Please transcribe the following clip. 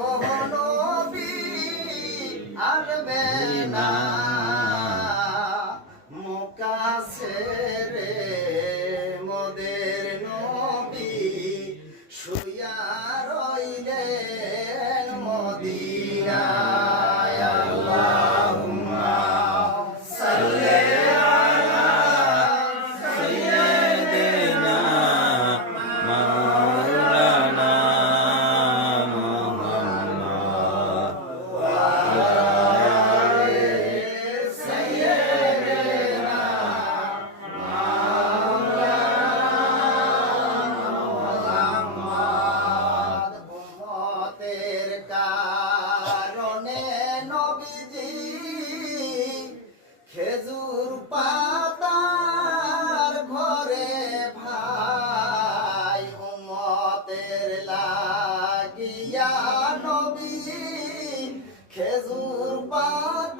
নবী আসবে না মক্কা ছেড়ে মোদের নবী শুইয়া রইলেন মদিনায় আল্লাহুম্মা সাল্লি আলা সাইয়্যিদিনা মাওলানা মুহাম্মদ ওয়া আলি সাইয়্যিদিনা উম্মতের কারণে নবীজি খেজুর পাতার ঘরে ভাই উম্মতের লাগিয়া নবীজি খেজুর পাতা